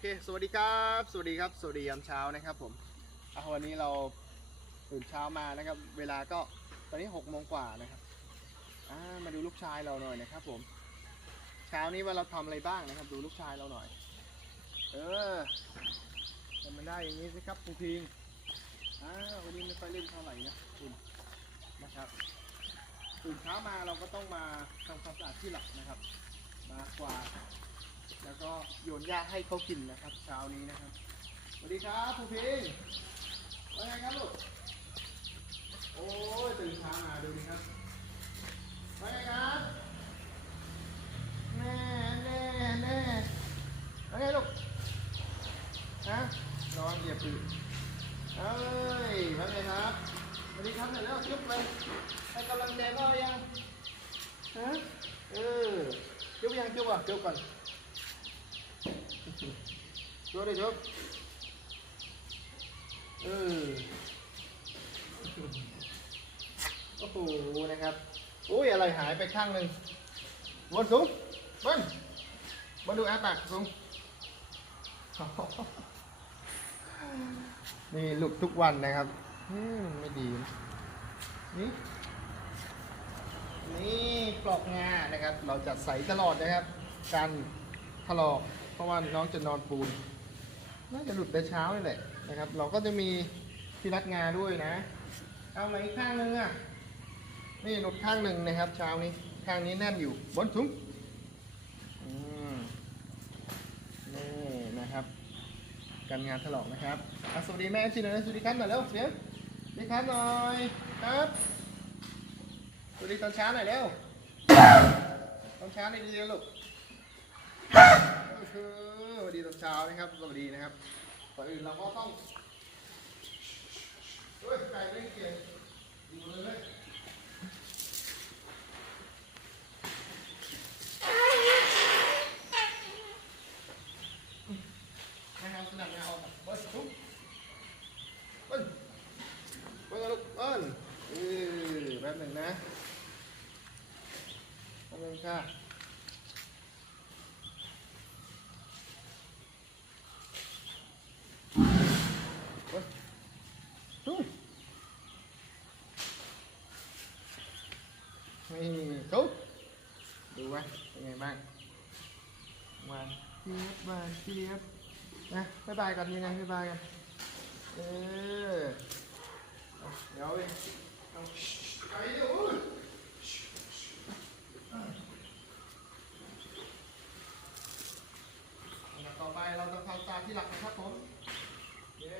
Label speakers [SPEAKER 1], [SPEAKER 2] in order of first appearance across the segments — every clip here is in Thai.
[SPEAKER 1] อเค สวัสดีครับ สวัสดีครับ สวัสดียามเช้านะครับผมอะวันนี้เราตื่นเช้ามานะครับ เวลาก็ตอนนี้หกโมงกว่านะครับอ่ามาดูลูกชายเราหน่อยนะครับผม เช้านี้ว่าเราทำอะไรบ้างนะครับ ดูลูกชายเราหน่อย เออทำมันได้อย่างนี้สิครับคุณพิงอ่าวันนี้ไม่ค่อยเล่นเท่าไหร่นะคุณนะครับ ตื่นเช้ามาเราก็ต้องมาทำความสะอาดที่หลักนะครับ มากวาด แล้วก็โยนหญ้าให้เขากินนะครับ เช้านี้นะครับสวัสดีครับครูพิงว่าไงครับลูกโอ้ยตื่นเช้ามาดูดิครับว่าไงครับแน่แน่แน่ว่าไงลูกฮะนอนเหยียบปืนเอ้ยว่าไงครับสวัสดีครับหน่อยแล้วจุ๊บเลยให้กำลังใจพ่อยังฮะเออจุ๊บยังจุ๊บอะจุ๊บก่อน ช่วยดิช่วยเออโอ้โหนะครับอุ้ยอะไรหายไปข้างหนึ่งบนสูงบนบนดูแอปปากสูงนี่หลุดทุกวันนะครับอืมไม่ดี นี่นี่ปลอกงานะครับ เราจัดใส่ตลอดนะครับ การถลอก เพราะว่าน้องจะนอนปูน น่าจะหลุดแต่เช้านี่แหละนะครับ เราก็จะมีที่รัดงาด้วยนะ เอาไหนอีกข้างหนึงอะ นี่หลุดข้างหนึ่งนะครับ เช้านี้ข้างนี้แน่นอยู่บนสูงอืมนี่นะครับ การงานถลอกนะครับสวัสดีแม่ชินนะสวัสดีครับหน่อยเร็วเดี๋ยวสวัสดีครับหน่อยครับสวัสดีตอนเช้าหน่อยเร็วตอนเช้าหน่อยดีๆลูก ก็คือสวัสดีตอนเช้านะครับสวัสดีนะครับก่อนอื่นเราก็ต้องเฮ้ยไก่ไม่เกี่ยงอยู่เลยเลยให้เอาสนับงาออกเบิ้ลทุบเบิ้ลเบิ้ลลูกเบิ้ลเออแป๊บหนึ่งนะแป๊บหนึงค่ะ ทุบนี่ทุบดูไหมเป็นไงบ้างหวานเจี๊ย พี่ดีครับนะบ๊ายบายกันยังไงบ๊ายบายกัน เออเอาเดี๋ยวเองเอาไปเดี๋ยวอุ้ยอันดับต่อไปเราจะทำตามที่หลักนะครับผมเย้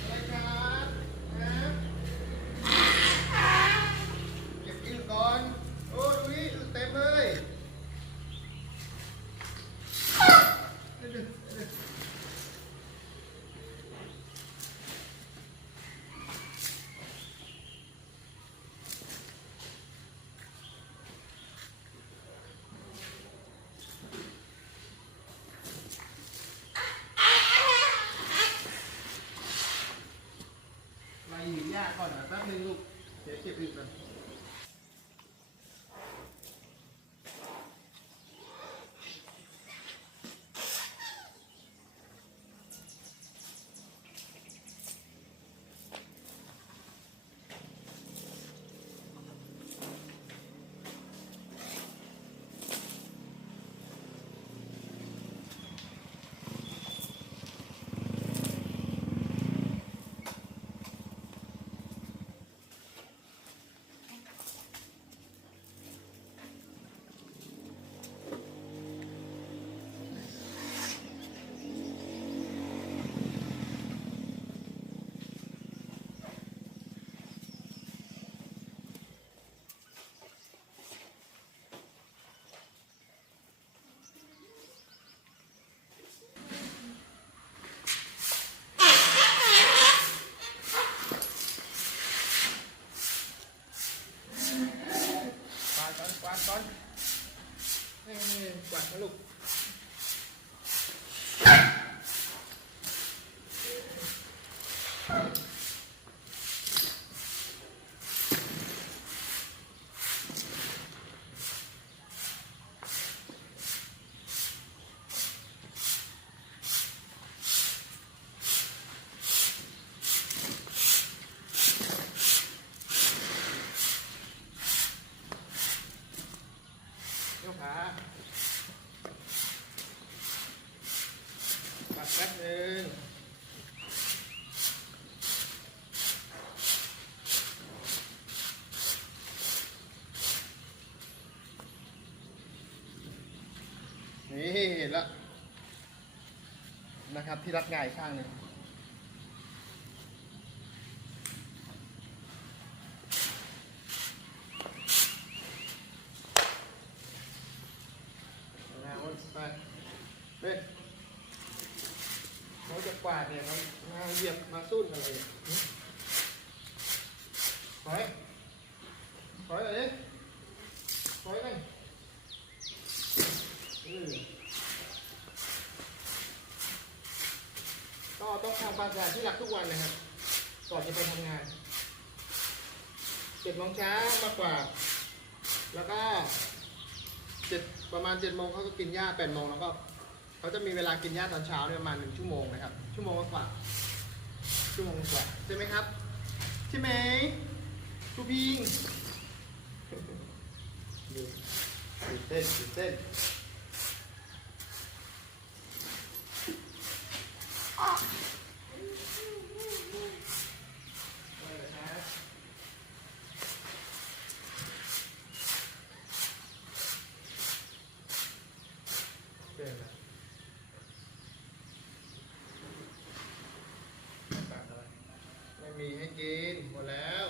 [SPEAKER 1] อะไรครับนะเก็บกินก่อน โอ้ดูนี่เต็มเลยเดี๋ยวเดี๋ยวเดี๋ยวมาหยิบยาก ก่อนน ba con quạt nó lục. นี่เห็นแล้วนะครับ ที่รัดง่ายข้างหนึ่งนะอ้นไปเล่นเขาจะกวาดเนี่ยเขามาเหยียบมาสู้อะไรเนี่ยหึถอยถอยหน่อยถอยหน่อยอือง ทำความสะอาดที่หลักทุกวันนะครับ ก่อนจะไปทำงานเจ็ดโมงเช้ามากกว่า แล้วก็เจ็ดประมาณเจ็ดโมงเขาก็กินหญ้าแปดโมงแล้วก็เขาจะมีเวลากินหญ้าตอนเช้าเนี่ยประมาณหนึ่งชั่วโมงนะครับ ชั่วโมงกว่า ชั่วโมงกว่าใช่ไหมครับ ใช่ไหมผู้พิงตื่นเต้นตื่นเต้นอะไรเหรอครับเป็นอะไรตัดอะไรไม่มีให้กินหมดแล้ว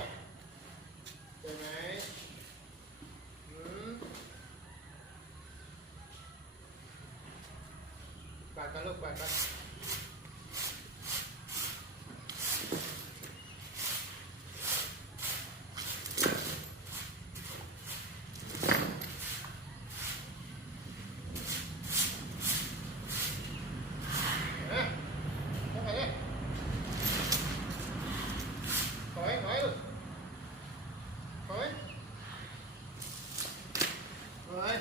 [SPEAKER 1] ใช่ไหมหืม ปาดกันลูกปาดกันเอ๊ะเข้าไปดิถอยถอยลูก ถอยถอย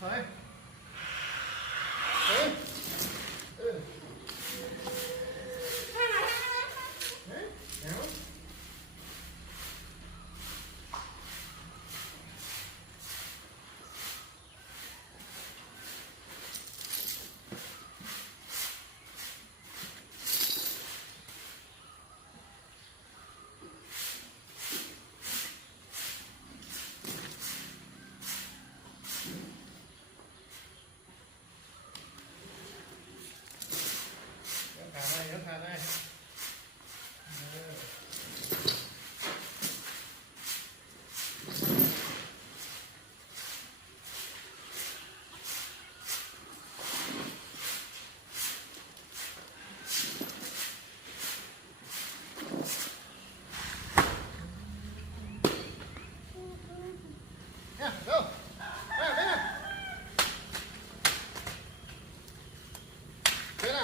[SPEAKER 1] ถอยถอยเออเฮ้ยเดี๋ยวเดี๋ยวขาได้เดี๋ยวขาได้เออเนี่ยเร็วเร็วเร็ว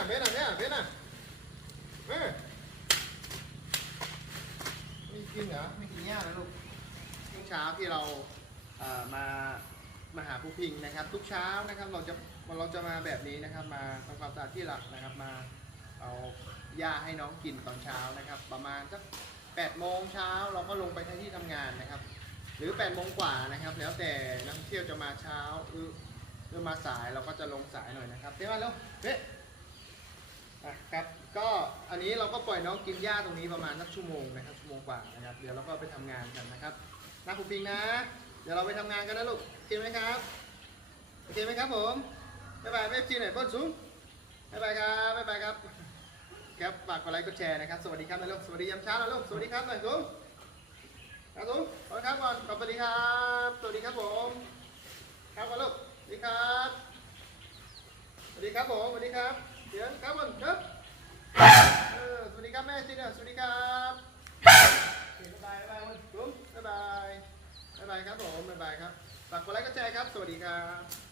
[SPEAKER 1] Ven a, ven a, ven a, ven a. เฮ้ยไม่กินเหรอไม่กินหญ้านะลูกทุกเช้าที่เราเอ่อมามาหาผู้พิงนะครับ ทุกเช้านะครับเราจะเราจะมาแบบนี้นะครับ มาทำความสะอาดที่หลักนะครับมาเอาหญ้าให้น้องกินตอนเช้านะครับ ประมาณสักแปดโมงเช้าเราก็ลงไปที่ทำงานนะครับ หรือแปดโมงกว่านะครับ แล้วแต่นักท่องเที่ยวจะมาเช้าหรือหรือมาสายเราก็จะลงสายหน่อยนะครับเต้มาเร็วเฮ้ อะครับก็อันนี้เราก็ปล่อยน้องกินหญ้าตรงนี้ประมาณสักชั่วโมงนะครับชั่วโมงกว่านะครับเดี๋ยวเราก็ไปทำงานกันนะครับนักคุณปิงนะ เดี๋ยวเราไปทำงานกันนะลูกโอเคไหมครับโอเคไหมครับผมบ๊ายบายเว็บจีหน่อยเบิ้ลสูงบ๊ายบายครับบ๊ายบายครับครับฝากกดไลค์กดแชร์นะครับสวัสดีครับนะลูกสวัสดียามเช้านะลูกสวัสดีครับหน่อยสูงครับสูงขอบคุณครับก่อนขอบคุณครับ สวัสดีครับผมครับก่อนลูกสวัสดีครับสวัสดีครับผมสวัสดีครับ สียงครับผมครับเออสวัสดีครับแม่ซีนะสวัสดีครับบ๊ายบายบ๊ายบายคุณผมบ๊ายบายบ๊ายบายครับผมบ๊ายบายครับฝากกดไลค์กดแชร์ครับ สวัสดีครับ